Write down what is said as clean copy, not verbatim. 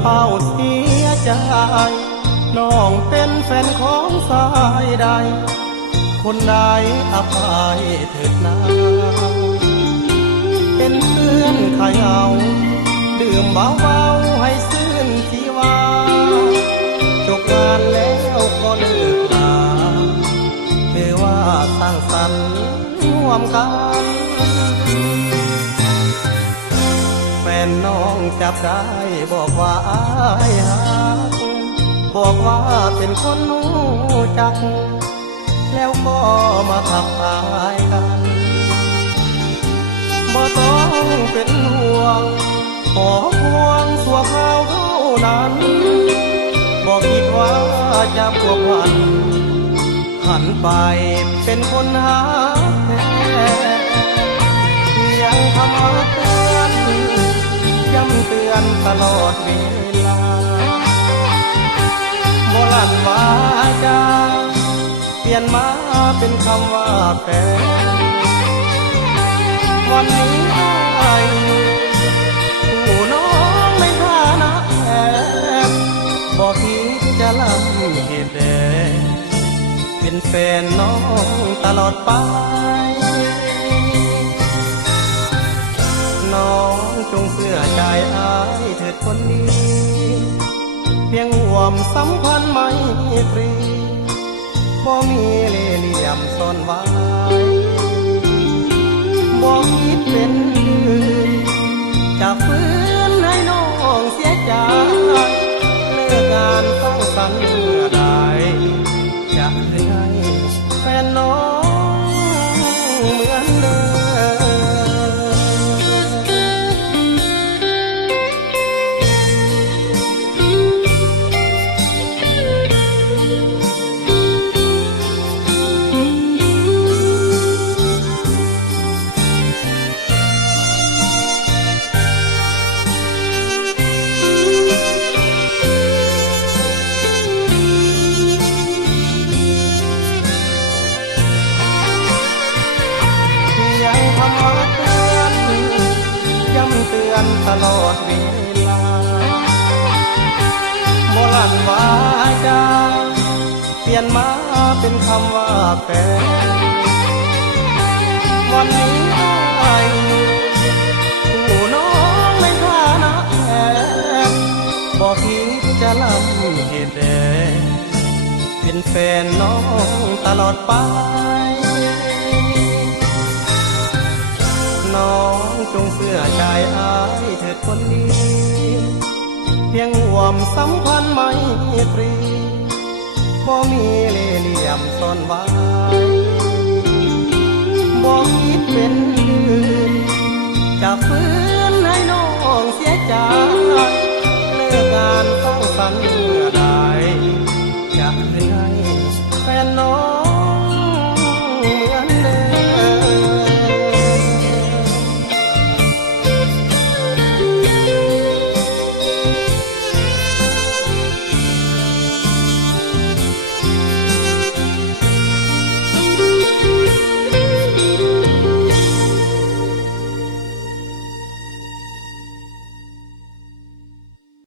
เฝ้าเสียใจน้องเป็นแฟนของสายใดคนใดอภัยเถิดนาเป็นเพื่อนใครเอาดื่มเบาๆให้ซื่นชีวาจบงานแล้วก็เลิกลาคือว่าสร้างสรรค์ร่วมกันแฟนน้องจับได้บอกว่าอ้ายหักบอกว่าเป็นคนรู้จักแล้วก็มาทักทายกันบ่ต้องเป็นห่วงขอห่วงสัวคราวเท่านั้นบอกคิดว่าจะพัวพันหันไปเป็นคนหาแท้ยังคำมาเตือนย้ำเตือนตลอดเวลาโบราณวาจาเปลี่ยนมาเป็นคำว่าแฟนวันนี้ไอ้ผู้น้องในฐานะแอบบอกคิดจะลำเหตุแดงเป็นแฟนน้องตลอดไปน้องจงเสื่อใจอ้ายเถิดคนนี้เพียงห่วมสัมพันธ์ไม่ตรีบ่มีเล่ห์เหลี่ยมซ่อนไว้บ่คิดเป็นอื่นจะฝืนให้น้องเสียใจเลิกงานสร้างสรรค์เมื่อใดจะคืนให้แฟนน้องเหมือนเดิมตลอดเวลาโบราณวาจาเปลี่ยนมาเป็นคำว่าแฟนวันนี้ไอ้ผู้น้องในฐานะแอบบอกคิดจะลำเหตุแดงเป็นแฟนน้องตลอดไปน้องจงเสื่อใจอ้ายเถิดคนนี้เพียงห่วมสัมพันธ์ไม่ตรีบ่มีเล่ห์เหลี่ยมซ่อนไว้บ่คิดเป็นอื่นจะฝืนให้น้องเสียใจเลิกงานสร้างสรรค์เมื่อ